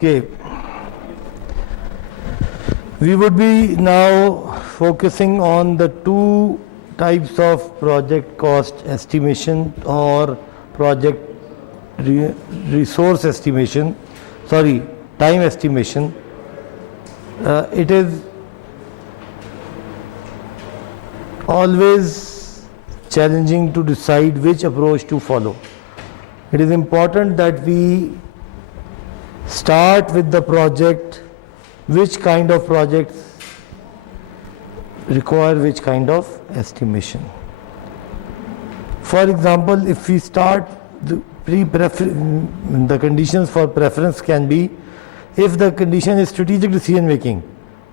Okay, we would be now focusing on the two types of project cost estimation or project resource estimation, time estimation. It is always challenging to decide which approach to follow. It is important that we start with the project, which kind of projects require which kind of estimation. For example, if we start the conditions for preference can be, if the condition is strategic decision making,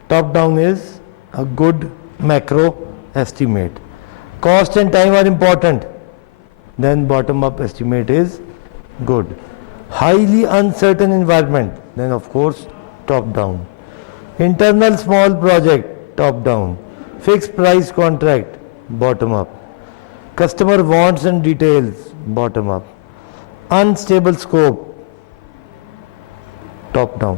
top down is a good macro estimate. Cost and time are important, then bottom up estimate is good. Highly uncertain environment, then of course top down. Internal small project, top down. Fixed price contract, bottom up. Customer wants and details, bottom up. Unstable scope, top down.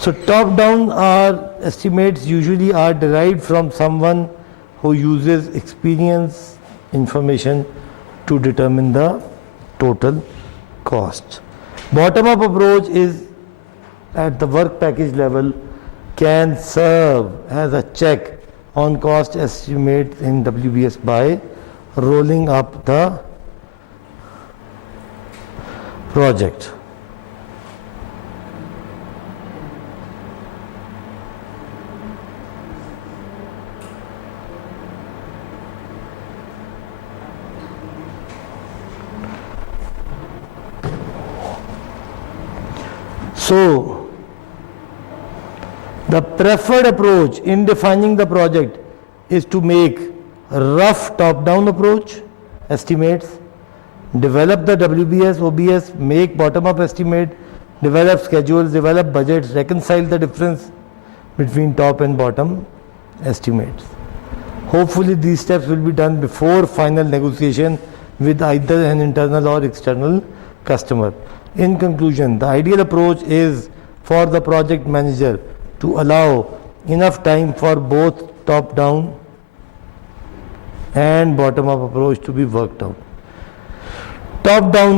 So top down estimates usually are derived from someone who uses experience information to determine the total cost. Bottom up approach is at the work package level, can serve as a check on cost estimates in WBS by rolling up the project. So, the preferred approach in defining the project is to make a rough top-down approach, estimates, develop the WBS, OBS, make bottom-up estimate, develop schedules, develop budgets, reconcile the difference between top and bottom estimates. Hopefully these steps will be done before final negotiation with either an internal or external customer. In conclusion, the ideal approach is for the project manager to allow enough time for both top-down and bottom-up approach to be worked out. Top-down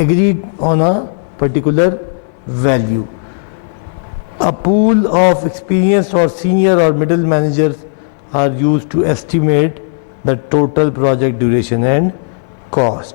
agreed on a particular value. A pool of experienced or senior or middle managers are used to estimate the total project duration and cost.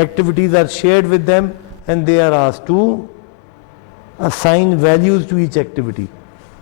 activities are shared with them and they are asked to assign values to each activity.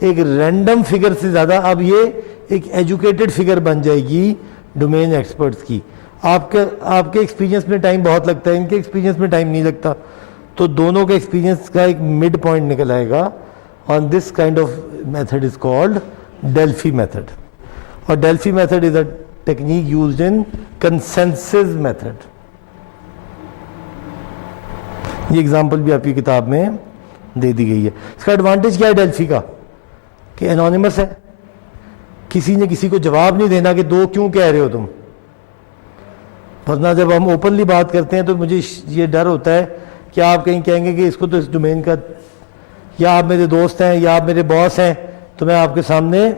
ایک random figure سے زیادہ اب یہ ایک educated figure بن جائے گی domain experts کی. آپ کے ایکسپیرینس میں ٹائم بہت لگتا ہے, ان کے ایکسپیرینس میں ٹائم نہیں لگتا, تو دونوں کے ایکسپیرینس کا ایک مڈ پوائنٹ نکل آئے گا. On this kind of method is called Delphi method. اور Delphi method is a technique used in consensus method. یہ ایگزامپل بھی آپ کی کتاب میں دے دی گئی ہے. اس کا ایڈوانٹیج کیا ہے ڈیلفی کا, کہ انونیمس ہے, کسی نے کسی کو جواب نہیں دینا کہ 2 کیوں کہہ رہے ہو تم. ورنہ جب ہم اوپنلی بات کرتے ہیں تو مجھے یہ ڈر ہوتا ہے کہ آپ کہیں کہیں گے کہ اس کو تو اس ڈومین کا, یا آپ میرے دوست ہیں یا آپ میرے باس ہیں, تو میں آپ کے سامنے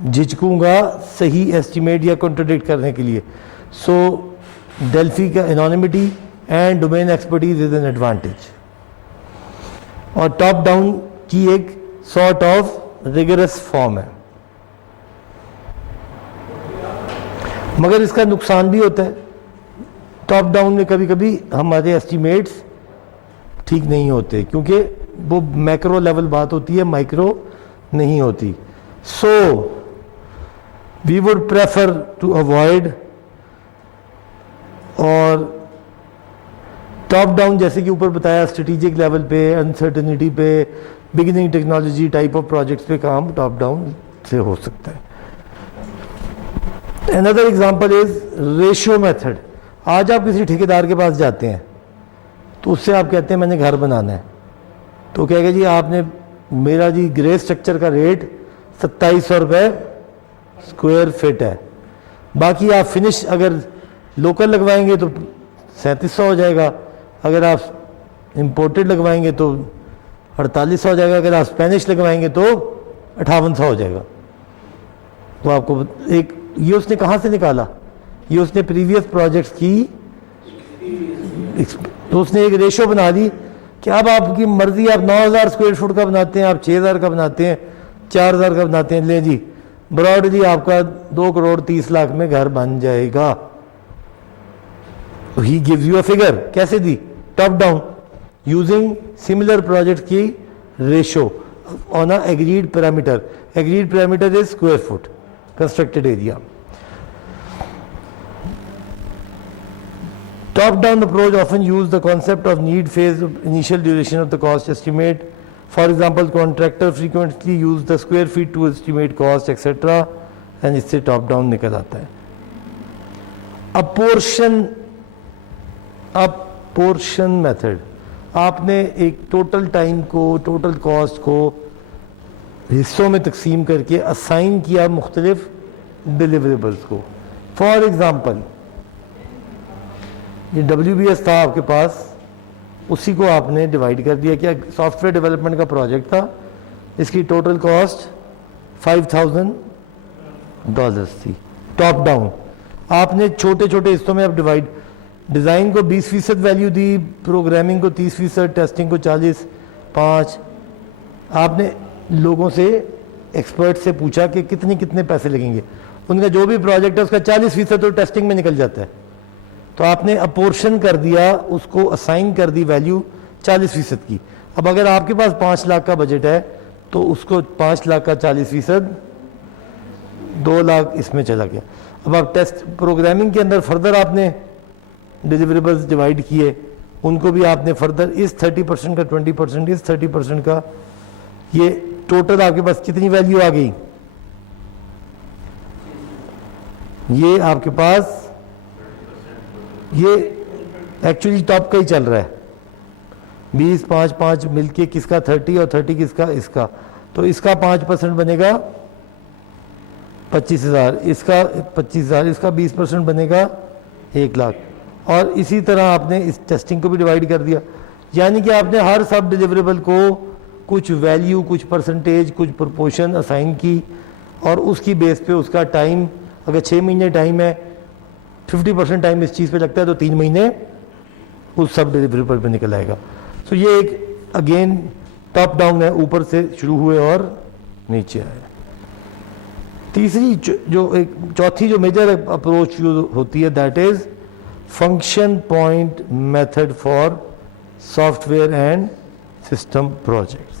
جھجکوں گا صحیح ایسٹیمیٹ یا کنٹراڈکٹ کرنے کے لیے. سو ڈیلفی کا anonymity and domain expertise is an advantage. اور ٹاپ ڈاؤن کی ایک سارٹ آف ریگرس فارم ہے. مگر اس کا نقصان بھی ہوتا ہے. ٹاپ ڈاؤن میں کبھی کبھی ہمارے ایسٹیمیٹس ٹھیک نہیں ہوتے, کیونکہ وہ میکرو لیول بات ہوتی ہے, مائکرو نہیں ہوتی. So we would prefer to avoid. اور ٹاپ ڈاؤن جیسے کہ اوپر بتایا اسٹریٹجک لیول پہ, انسرٹنٹی پہ, beginning technology type of projects پہ کام ٹاپ ڈاؤن سے ہو سکتا ہے. Another example is ratio method. آج آپ کسی ٹھیکیدار کے پاس جاتے ہیں تو اس سے آپ کہتے ہیں میں نے گھر بنانا ہے, تو کہے گا جی آپ نے میرا جی گرے اسٹرکچر کا ریٹ 2700 روپے اسکوائر فٹ ہے, باقی آپ فنش اگر لوکل لگوائیں گے تو 3700 ہو جائے گا, اگر آپ امپورٹڈ لگوائیں گے تو 4800 ہو جائے گا, اگر آپ اسپینش لگوائیں گے تو 5800 ہو جائے گا. تو آپ کو ایک یہ اس نے کہاں سے نکالا, یہ اس نے پریویس پروجیکٹس کی, تو اس نے ایک ریشو بنا دی کہ اب آپ کی مرضی, آپ 9000 اسکوائر فٹ کا بناتے ہیں, آپ 6000 کا بناتے ہیں, 4000 کا بناتے ہیں, لیں جی براڈلی آپ کا 2 کروڑ 30 لاکھ میں گھر بن جائے گا. He gives you a figure. کیسے دی؟ Top down, using similar project کی ratio on a agreed parameter. Agreed parameter is square foot constructed area. Top-down approach often use the concept of need phase of initial duration of the cost estimate. For example, contractor frequently use the square feet to estimate cost, etc. and اس سے top down نکل آتا ہے. apportion method. آپ نے ایک total time کو, total cost کو حصوں میں تقسیم کر کے اسائن کیا مختلف ڈیلیوریبلس کو. فار ایگزامپل یہ WBS تھا آپ کے پاس, اسی کو آپ نے ڈیوائڈ کر دیا. کیا سافٹ ویئر ڈیولپمنٹ کا پروجیکٹ تھا, اس کی ٹوٹل کاسٹ $5000 تھی. ٹاپ ڈاؤن آپ نے چھوٹے چھوٹے حصوں میں اب ڈیوائڈ, ڈیزائن کو 20% ویلیو دی, پروگرامنگ کو 30%, ٹیسٹنگ کو 40%, 5. آپ نے لوگوں سے, ایکسپرٹ سے پوچھا کہ کتنے پیسے لگیں گے. ان کا جو بھی پروجیکٹ ہے اس کا 40% تو ٹیسٹنگ میں نکل جاتا ہے. تو آپ نے اپورشن کر دیا, اس کو اسائن کر دی ویلیو 40% کی. اب اگر آپ کے پاس 5 لاکھ کا بجٹ ہے تو اس کو 5 لاکھ کا 40% 2 لاکھ اس میں چلا گیا. اب آپ ٹیسٹ پروگرامنگ کے اندر فردر آپ نے ڈیلیوریبلز ڈیوائڈ کیے, ان کو بھی آپ نے فردر اس 30% کا 20%, اس 30% کا, یہ ٹوٹل آپ کے پاس کتنی ویلیو آ گئی؟ یہ آپ کے پاس, یہ ایکچولی ٹاپ کا ہی چل رہا ہے, 20 5 5 مل کے کس کا 30 اور 30 کس کا, اس کا. تو اس کا 5% بنے گا 25,000, اس کا 25,000, اس کا 20% بنے گا 1 لاکھ. اور اسی طرح آپ نے اس ٹیسٹنگ کو بھی ڈیوائڈ کر دیا, یعنی کہ آپ نے ہر سب ڈیلیوریبل کو کچھ ویلیو, کچھ پرسنٹیج, کچھ پرپورشن اسائن کی, اور اس کی بیس پہ اس کا ٹائم, اگر 6 مہینے ٹائم ہے, 50% ٹائم اس چیز پہ لگتا ہے, تو 3 مہینے اس سب ڈیلیوریبل پہ نکل آئے گا. سو یہ ایک اگین ٹاپ ڈاؤن ہے, اوپر سے شروع ہوئے اور نیچے آئے. تیسری چوتھی جو میجر اپروچ یوز ہوتی ہے, that is function point method for soft where and system projects.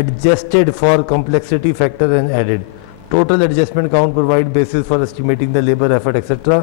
adjusted for complexity factor and added. Total adjustment count provide basis for estimating the labor effort etc.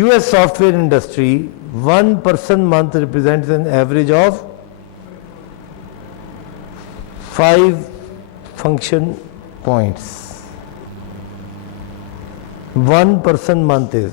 US software industry 1 person month represents an average of 5 function points. 1 person month is,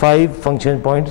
5 function points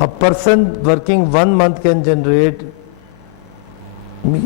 A person working 1 month can generate,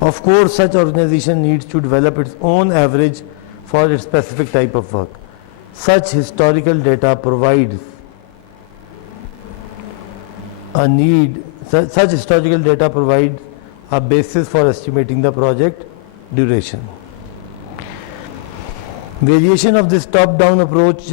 Of course, such organization needs to develop its own average for its specific type of work. Such historical data provides a need. Such historical data provides a basis for estimating the project duration. Variation of this top-down approach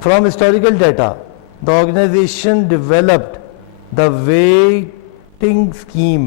From historical data, the organization developed the weighting scheme.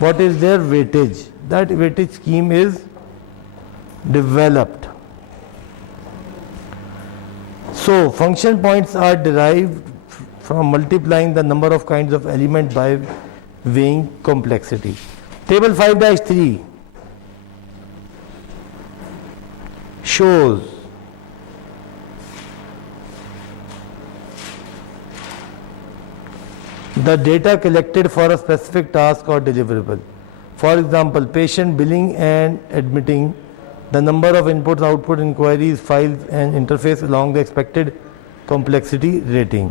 What is their weightage? That weightage scheme is developed. So, function points are derived from multiplying the number of kinds of element by weighing complexity. Table 5-3 shows the data collected for a specific task or deliverable. For example, patient billing and admitting, the number of inputs, output, inquiries, files and interface along the expected complexity rating.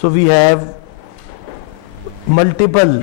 so we have multiple,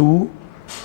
2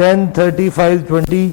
10, 30, 5, 20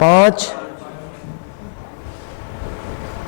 5.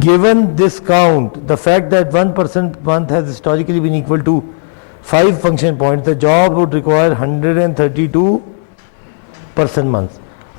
Given this count, the fact that 1 person month has historically been equal to 5 function points, the job would require 132 person months.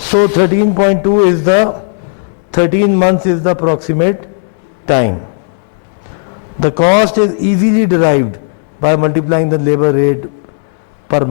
so 13.2 is the 13 months is the approximate time. The cost is easily derived by multiplying the labor rate per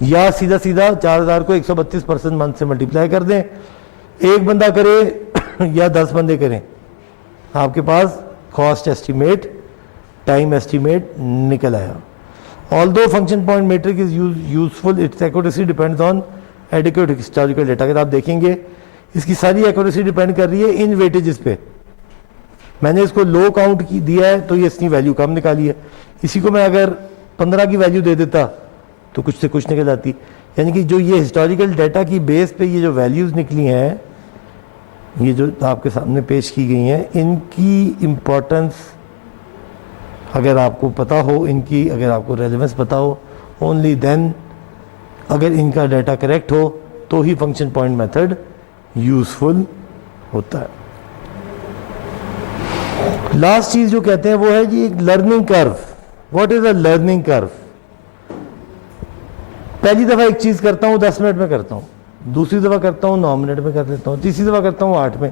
یا سیدھا سیدھا 4000 کو 132% month سے multiply کر دیں. ایک بندہ کرے یا 10 بندے کریں, آپ کے پاس کاسٹ ایسٹیمیٹ, ٹائم ایسٹیمیٹ نکل آیا. Although function point metric is useful, its accuracy depends on adequate historical data. اگر آپ دیکھیں گے اس کی ساری ایکوریسی ڈیپینڈ کر رہی ہے ان ویٹیجز پہ. میں نے اس کو لو کاؤنٹ کی دیا ہے تو یہ اس کی ویلیو کم نکالی ہے. اسی کو میں اگر 15 کی ویلیو دے دیتا تو کچھ سے کچھ نکل آتی. یعنی کہ جو یہ ہسٹوریکل ڈیٹا کی بیس پہ یہ جو ویلیوز نکلی ہیں, یہ جو آپ کے سامنے پیش کی گئی ہیں, ان کی امپورٹنس اگر آپ کو پتا ہو, ان کی اگر آپ کو ریلیونس پتا ہو, اونلی دین اگر ان کا ڈیٹا کریکٹ ہو تو ہی فنکشن پوائنٹ میتھڈ یوزفل ہوتا ہے. لاسٹ چیز جو کہتے ہیں وہ ہے جی ایک learning curve. What is a learning curve? پہلی دفعہ ایک چیز کرتا ہوں 10 منٹ میں کرتا ہوں, دوسری دفعہ کرتا ہوں 9 منٹ میں کر لیتا ہوں, تیسری دفعہ کرتا ہوں 8 میں,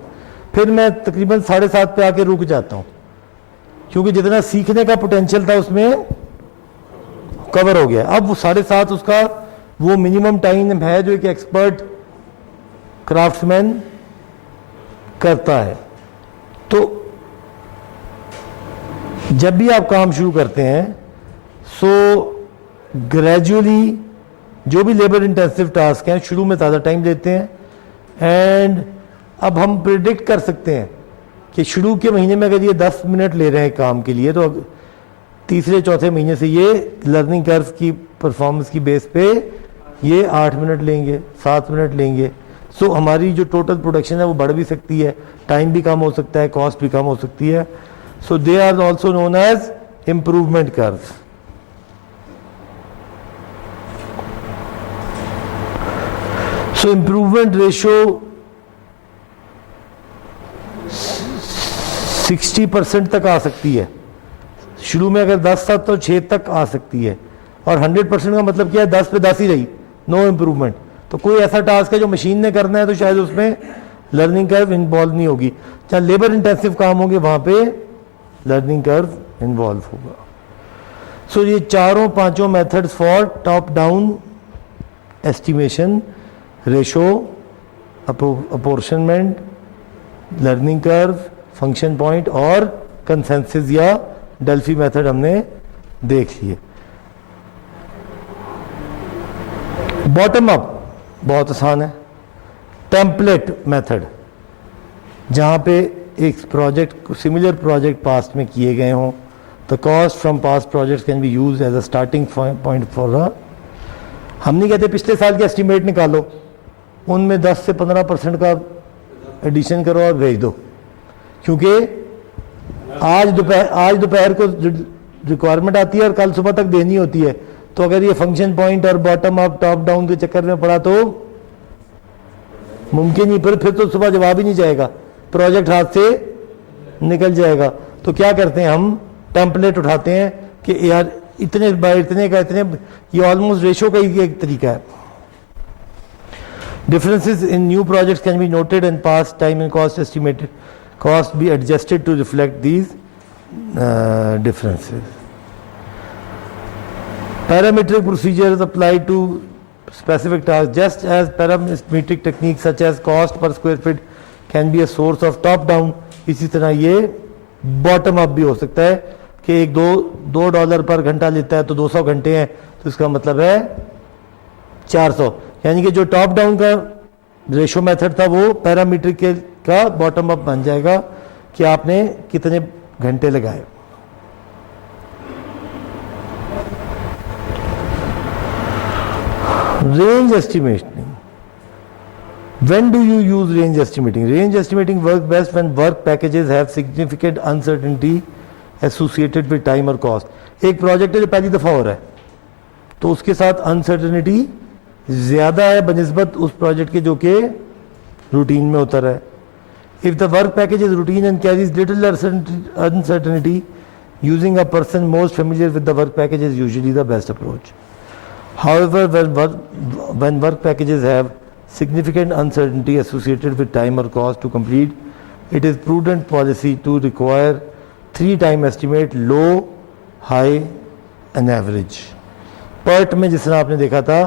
پھر میں تقریباً 7:30 پہ آ کے رک جاتا ہوں, کیونکہ جتنا سیکھنے کا پوٹینشیل تھا اس میں کور ہو گیا. اب وہ 7:30 اس کا وہ منیمم ٹائم ہے جو ایک ایکسپرٹ کرافٹس مین کرتا ہے. تو جب بھی آپ کام شروع کرتے ہیں سو گریجولی جو بھی لیبر انٹینسو ٹاسک ہیں شروع میں زیادہ ٹائم لیتے ہیں, اینڈ اب ہم پریڈکٹ کر سکتے ہیں کہ شروع کے مہینے میں اگر یہ 10 منٹ لے رہے ہیں کام کے لیے تو تیسرے چوتھے مہینے سے یہ لرننگ کرو کی پرفارمنس کی بیس پہ یہ 8 منٹ لیں گے, 7 منٹ لیں گے. سو ہماری جو ٹوٹل پروڈکشن ہے وہ بڑھ بھی سکتی ہے, ٹائم بھی کم ہو سکتا ہے, کاسٹ بھی کم ہو سکتی ہے. So they are also known as improvement curve. So improvement ratio 60% تک آ سکتی ہے. شروع میں اگر 10 تھا تو 6 تک آ سکتی ہے, اور 100% کا مطلب کیا ہے 10 پہ 10 ہی رہی, نو امپروومنٹ. تو کوئی ایسا ٹاسک ہے جو مشین نے کرنا ہے تو شاید اس میں لرننگ کرو انوالو نہیں ہوگی. جہاں لیبر انٹینسو کام ہوں گے وہاں پہ لرننگ کرو انوالو ہوگا. سو یہ 4-5 methods for top down estimation, ratio, apportionment, learning curve, function point اور کنسنسس یا ڈیلفی میتھڈ ہم نے دیکھ لیے. باٹم اپ بہت آسان ہے. ٹیمپلیٹ میتھڈ, جہاں پہ ایک پروجیکٹ سملر پروجیکٹ پاسٹ میں کیے گئے ہوں, the cost from past projects can be used as a starting point for a. ہم نہیں کہتے پچھلے سال کے اسٹیمیٹ نکالو, ان میں 10 سے 15% کا ایڈیشن کرو اور بھیج دو, کیونکہ آج دوپہر کو ریکوائرمنٹ آتی ہے اور کل صبح تک دینی ہوتی ہے. تو اگر یہ فنکشن پوائنٹ اور باٹم اپ ٹاپ ڈاؤن کے چکر میں پڑا تو ممکن ہی, پھر تو صبح جواب ہی نہیں جائے گا, پروجیکٹ ہاتھ سے نکل جائے گا. تو کیا کرتے ہیں ہم, ٹیمپلیٹ اٹھاتے ہیں کہ یار اتنے بائی اتنے کا اتنے, یہ آلموسٹ ریشو کا ہی ایک طریقہ ہے. Differences in new projects can be noted and past time and cost estimated cost be adjusted to reflect these differences. Parametric procedures applied to specific tasks, just as parametric techniques such as cost per square feet can be a source of top down, اسی طرح یہ bottom up بھی ہو سکتا ہے کہ ایک $2 پر گھنٹہ لیتا ہے تو 200 گھنٹے ہیں تو اس کا مطلب ہے 400. یعنی کہ جو ٹاپ ڈاؤن کا ریشو میتھڈ تھا وہ پیرامیٹرک کا باٹم اپ بن جائے گا کہ آپ نے کتنے گھنٹے لگائے. Range ایسٹیمیشنگ. When do you use range estimating? Range estimating works best when work packages have significant uncertainty associated with time or cost. ایک پروجیکٹ ہے جو پہلی دفعہ ہو رہا ہے تو اس کے ساتھ انسرٹنٹی زیادہ ہے بنسبت اس پروجیکٹ کے جو کہ روٹین میں ہوتا رہا ہے. If the work package is routine and carries little uncertainty, using a person most familiar with the work package is usually the best approach. However, when work packages have significant uncertainty associated with time or cost to complete, it is prudent policy to require 3 time estimate: low, high and average. PERT میں جس طرح آپ نے دیکھا تھا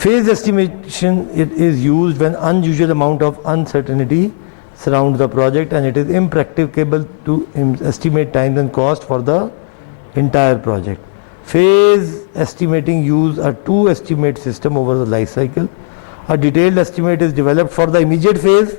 Phase estimation, it is used when unusual amount of uncertainty surrounds the project and it is impracticable to estimate time and cost for the entire project. Phase estimating use a two-estimate system over the life cycle. A detailed estimate is developed for the immediate phase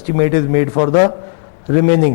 estimate is made for the remaining.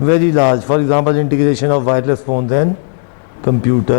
very large. For example, integration of wireless phones and computer.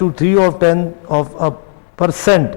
to 3/10%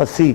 80,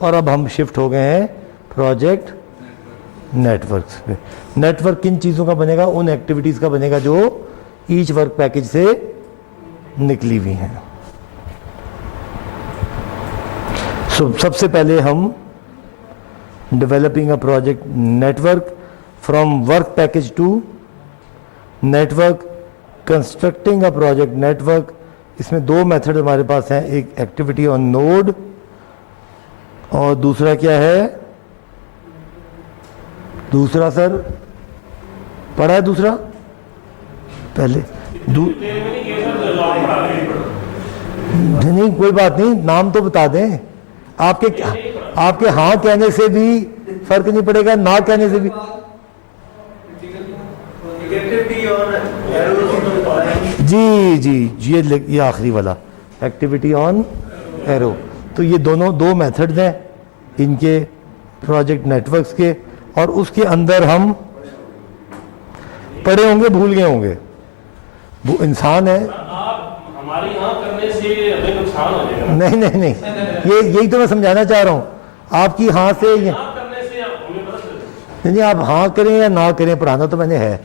اور اب ہم shift ہو گئے ہیں project networks پہ. Network کن چیزوں کا بنے گا؟ ان ایکٹیویٹیز کا بنے گا جو ایچ ورک پیکج سے نکلی ہوئی ہیں. سب سے پہلے ہم developing a project network from work package to network constructing a project network. اس میں دو میتھڈ ہمارے پاس ہیں, ایک ایکٹیویٹی آن نوڈ اور دوسرا کیا ہے؟ دوسرا سر پڑھا ہے دوسرا پہلے نہیں کوئی بات نہیں, نام تو بتا دیں. آپ کے ہاں کہنے سے بھی فرق نہیں پڑے گا, نہ کہنے سے بھی. جی یہ آخری والا ایکٹیویٹی آن ایرو. تو یہ دونوں دو میتھڈز ہیں ان کے پروجیکٹ نیٹورکس کے, اور اس کے اندر ہم پڑھے ہوں گے, بھول گئے ہوں گے. وہ انسان ہے. نہیں یہی تو میں سمجھانا چاہ رہا ہوں. آپ کی ہاں سے نہیں, آپ ہاں کریں یا نہ کریں, پڑھانا تو میں نے ہے.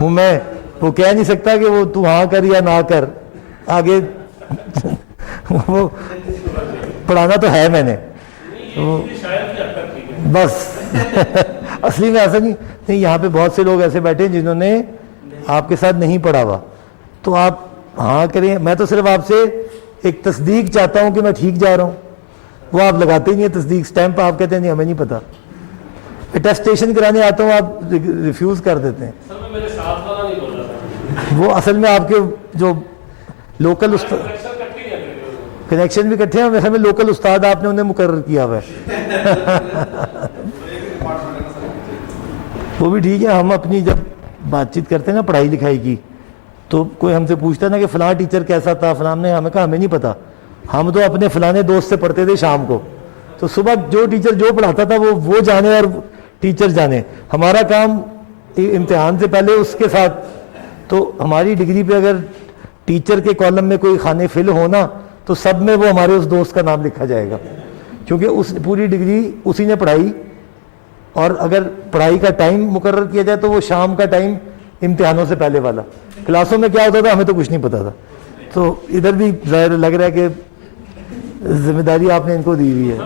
میں وہ کہہ نہیں سکتا کہ وہ تو ہاں کر یا نہ کر, آگے وہ پڑھانا تو ہے میں نے. بس اصلی میں ایسا نہیں, یہاں پہ بہت سے لوگ ایسے بیٹھے ہیں جنہوں نے آپ کے ساتھ نہیں پڑھا ہوا, تو آپ ہاں کریں. میں تو صرف آپ سے ایک تصدیق چاہتا ہوں کہ میں ٹھیک جا رہا ہوں. وہ آپ لگاتے نہیں ہیں تصدیق اسٹیمپ, آپ کہتے ہیں نہیں ہمیں نہیں پتا. اٹیسٹیشن کرانے آتا ہوں, آپ ریفیوز کر دیتے ہیں. وہ اصل میں آپ کے جو لوکل کنیکشن بھی کٹھے ہیں, ویسے میں لوکل استاد آپ نے انہیں مقرر کیا ہوا ہے. وہ بھی ٹھیک ہے. ہم اپنی جب بات چیت کرتے ہیں نا پڑھائی لکھائی کی, تو کوئی ہم سے پوچھتا ہے نا کہ فلاں ٹیچر کیسا تھا, فلاں نے, ہمیں کہا ہمیں نہیں پتا, ہم تو اپنے فلانے دوست سے پڑھتے تھے شام کو. تو صبح جو ٹیچر جو پڑھاتا تھا وہ جانے اور ٹیچر جانے. ہمارا کام امتحان سے پہلے اس کے ساتھ, تو ہماری ڈگری پہ اگر ٹیچر کے کالم میں کوئی خانے فل ہونا تو سب میں وہ ہمارے اس دوست کا نام لکھا جائے گا, کیونکہ اس پوری ڈگری اسی نے پڑھائی. اور اگر پڑھائی کا ٹائم مقرر کیا جائے تو وہ شام کا ٹائم امتحانوں سے پہلے والا. کلاسوں میں کیا ہوتا تھا ہمیں تو کچھ نہیں پتا تھا. تو ادھر بھی ظاہر لگ رہا ہے کہ ذمہ داری آپ نے ان کو دی ہوئی ہے.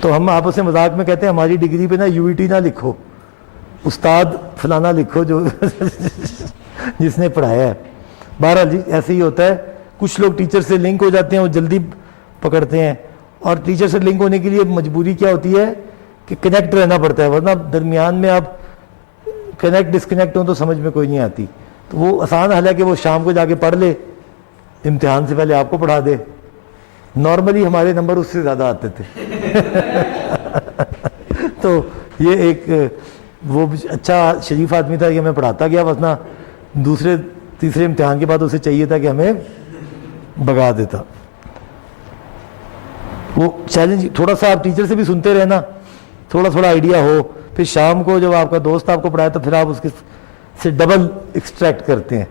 تو ہم آپس میں مذاق میں کہتے ہیں ہماری ڈگری پہ نا UET نہ لکھو, استاد فلانا لکھو جو جس نے پڑھایا ہے. بہرحال جی ایسے ہی ہوتا ہے. کچھ لوگ ٹیچر سے لنک ہو جاتے ہیں, وہ جلدی پکڑتے ہیں, اور ٹیچر سے لنک ہونے کے لیے مجبوری کیا ہوتی ہے کہ کنیکٹ رہنا پڑتا ہے, ورنہ درمیان میں آپ کنیکٹ ڈسکنیکٹ ہوں تو سمجھ میں کوئی نہیں آتی. تو وہ آسان حل ہے کہ وہ شام کو جا کے پڑھ لے, امتحان سے پہلے آپ کو پڑھا دے. نارملی ہمارے نمبر اس سے زیادہ آتے تھے. تو یہ ایک وہ اچھا شریف آدمی تھا کہ ہمیں پڑھاتا گیا, ورنہ دوسرے تیسرے امتحان کے بعد اسے چاہیے تھا کہ ہمیں بگا دیتا. وہ چیلنج تھوڑا سا آپ ٹیچر سے بھی سنتے رہنا, تھوڑا آئیڈیا ہو, پھر شام کو جب آپ کا دوست آپ کو پڑھائے تو پھر آپ اس کے سے ڈبل ایکسٹریکٹ کرتے ہیں.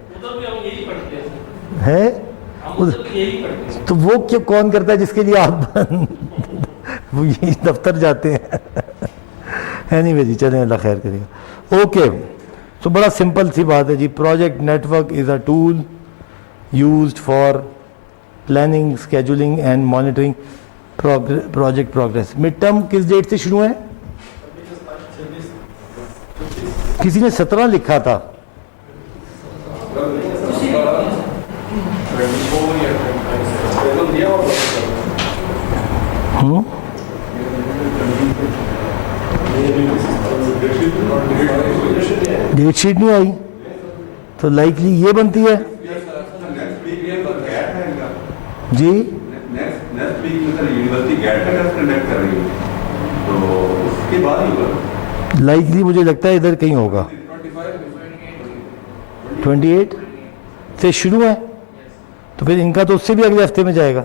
تو وہ کیوں کون کرتا ہے جس کے لیے آپ وہ یہی دفتر جاتے ہیں. اینی جی چلیں اللہ خیر کرے گا. اوکے, تو بڑا سمپل سی بات ہے جی. Project network is a tool used for planning, scheduling and monitoring project progress. Mid term کس ڈیٹ سے شروع ہے؟ کسی نے 17 لکھا تھا. ڈیٹ شیٹ نہیں آئی تو لائکلی یہ بنتی ہے جی. لائکلی مجھے لگتا ہے ادھر کہیں ہوگا. 28 سے شروع ہے تو پھر ان کا تو اس سے بھی اگلے ہفتے میں جائے گا.